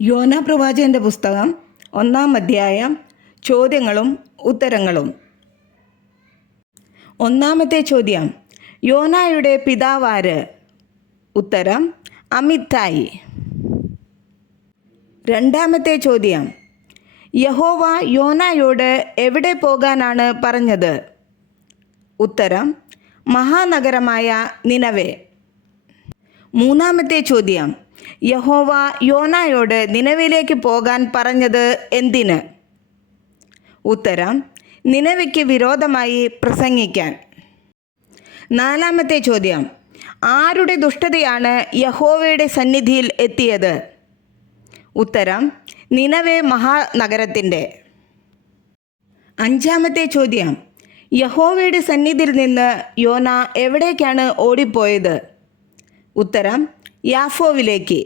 യോന പ്രവാചകന്റെ പുസ്തകം ഒന്നാം അധ്യായം ചോദ്യങ്ങളും ഉത്തരങ്ങളും. ഒന്നാമത്തെ ചോദ്യം യോനായുടെ പിതാവാര്? ഉത്തരം അമിത്തായി. രണ്ടാമത്തെ ചോദ്യം യഹോവ യോനായോട് എവിടെ പോകാനാണ് പറഞ്ഞത്? ഉത്തരം മഹാനഗരമായ നിനവേ. മൂന്നാമത്തെ ചോദ്യം യഹോവ യോനായോട് നിലവിലേക്ക് പോകാൻ പറഞ്ഞത് എന്തിന്? ഉത്തരം നിലവയ്ക്ക് വിരോധമായി പ്രസംഗിക്കാൻ. നാലാമത്തെ ചോദ്യം ആരുടെ ദുഷ്ടതയാണ് യഹോവയുടെ സന്നിധിയിൽ എത്തിയത്? ഉത്തരം നിനവേ മഹാനഗരത്തിന്റെ. അഞ്ചാമത്തെ ചോദ്യം യഹോവയുടെ സന്നിധിയിൽ നിന്ന് യോന എവിടേക്കാണ് ഓടിപ്പോയത്? ഉത്തരം യാഫോവിലേക്ക്.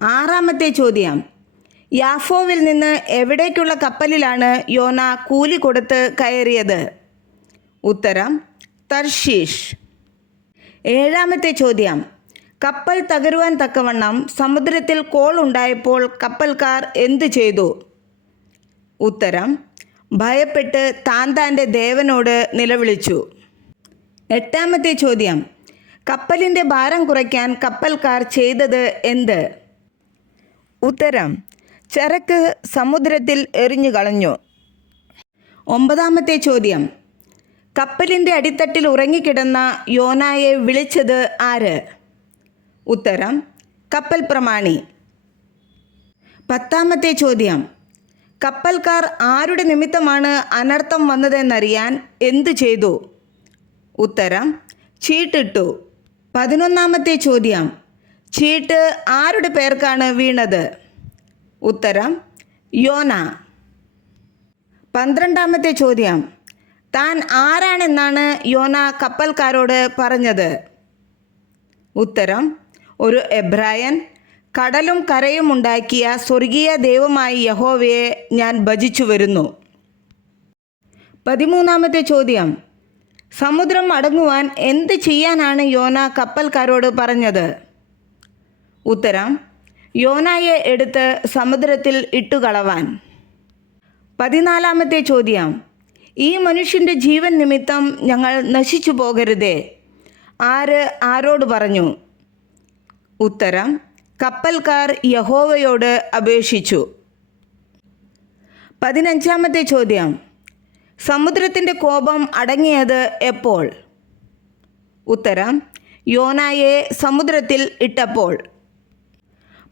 ആറാമത്തെ ചോദ്യം. യാഫോവിൽ നിന്ന് എവിടേക്കുള്ള കപ്പലിലാണ് യോന കൂലി കൊടുത്ത് കയറിയത്? ഉത്തരം തർഷീഷ് ഏഴാമത്തെ ചോദ്യം. കപ്പൽ തകരുവാൻ തക്കവണ്ണം സമുദ്രത്തിൽ കോൾ ഉണ്ടായപ്പോൾ കപ്പൽക്കാർ എന്തു ചെയ്തു? ഉത്തരം ഭയപ്പെട്ട് താൻ തന്റെ ദേവനോട് നിലവിളിച്ചു. എട്ടാമത്തെ ചോദ്യം. കപ്പലിന്റെ ഭാരം കുറയ്ക്കാൻ കപ്പൽക്കാർ ചെയ്തത് എന്ത്? ഉത്തരം ചരക്ക് സമുദ്രത്തിൽ എറിഞ്ഞു കളഞ്ഞു. ഒമ്പതാമത്തെ ചോദ്യം കപ്പലിന്റെ അടിത്തട്ടിൽ ഉറങ്ങിക്കിടന്ന യോനായെ വിളിച്ചത് ആര്? ഉത്തരം കപ്പൽ പ്രമാണി. പത്താമത്തെ ചോദ്യം കപ്പൽക്കാർ ആരുടെ നിമിത്തമാണ് അനർത്ഥം വന്നതെന്നറിയാൻ എന്തു ചെയ്തു? ഉത്തരം ചീട്ടിട്ടു. പതിനൊന്നാമത്തെ ചോദ്യം. ചീട്ട് ആരുടെ പേർക്കാണ് വീണത്? ഉത്തരം യോന. പന്ത്രണ്ടാമത്തെ ചോദ്യം. താൻ ആരാണെന്നാണ് യോന കപ്പൽക്കാരോട് പറഞ്ഞത്? ഉത്തരം ഒരു എബ്രായൻ. കടലും കരയും ഉണ്ടാക്കിയ സ്വർഗീയ ദൈവമായി യഹോവയെ ഞാൻ ഭജിച്ചു വരുന്നു. പതിമൂന്നാമത്തെ ചോദ്യം. സമുദ്രം അടങ്ങുവാൻ എന്ത് ചെയ്യാനാണ് യോന കപ്പൽക്കാരോട് പറഞ്ഞത്? ഉത്തരം യോനായെ എടുത്ത് സമുദ്രത്തിൽ ഇട്ടുകളവാൻ. പതിനാലാമത്തെ ചോദ്യം ഈ മനുഷ്യന്റെ ജീവൻ നിമിത്തം ഞങ്ങൾ നശിച്ചു പോകരുതേ? ആര് ആരോട് പറഞ്ഞു? ഉത്തരം കപ്പൽക്കാർ യഹോവയോട് അപേക്ഷിച്ചു. പതിനഞ്ചാമത്തെ ചോദ്യം സമുദ്രത്തിന്റെ കോപം അടങ്ങിയത് എപ്പോൾ? ഉത്തരം യോനായെ സമുദ്രത്തിൽ ഇട്ടപ്പോൾ.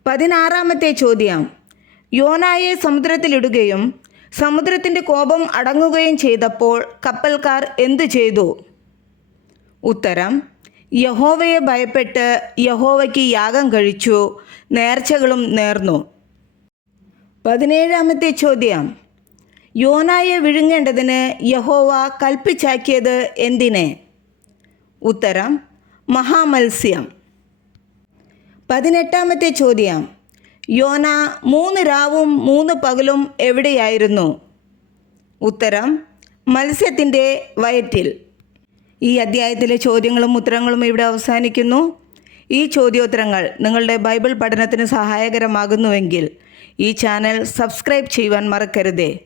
പതിനാറാമത്തെ ചോദ്യം യോനായെ സമുദ്രത്തിലിടുകയും സമുദ്രത്തിന്റെ കോപം അടങ്ങുകയും ചെയ്തപ്പോൾ കപ്പൽക്കാർ എന്തു ചെയ്തു? ഉത്തരം യഹോവയെ ഭയപ്പെട്ട് യഹോവയ്ക്ക് യാഗം കഴിച്ചു നേർച്ചകളും നേർന്നു. പതിനേഴാമത്തെ ചോദ്യം യോനായെ വിഴുങ്ങേണ്ടതിന് യഹോവ കൽപ്പിച്ചാക്കിയത് എന്തിനെ? ഉത്തരം മഹാമത്സ്യം. പതിനെട്ടാമത്തെ ചോദ്യം യോന മൂന്ന് രാവും മൂന്ന് പകലും എവിടെയായിരുന്നു? ഉത്തരം മത്സ്യത്തിന്റെ വയറ്റിൽ. ഈ അധ്യായത്തിലെ ചോദ്യങ്ങളും ഉത്തരങ്ങളും ഇവിടെ അവസാനിക്കുന്നു. ഈ ചോദ്യോത്തരങ്ങൾ നിങ്ങളുടെ ബൈബിൾ പഠനത്തിന് സഹായകരമാകുന്നുവെങ്കിൽ ഈ ചാനൽ സബ്സ്ക്രൈബ് ചെയ്യുവാൻ മറക്കരുതേ.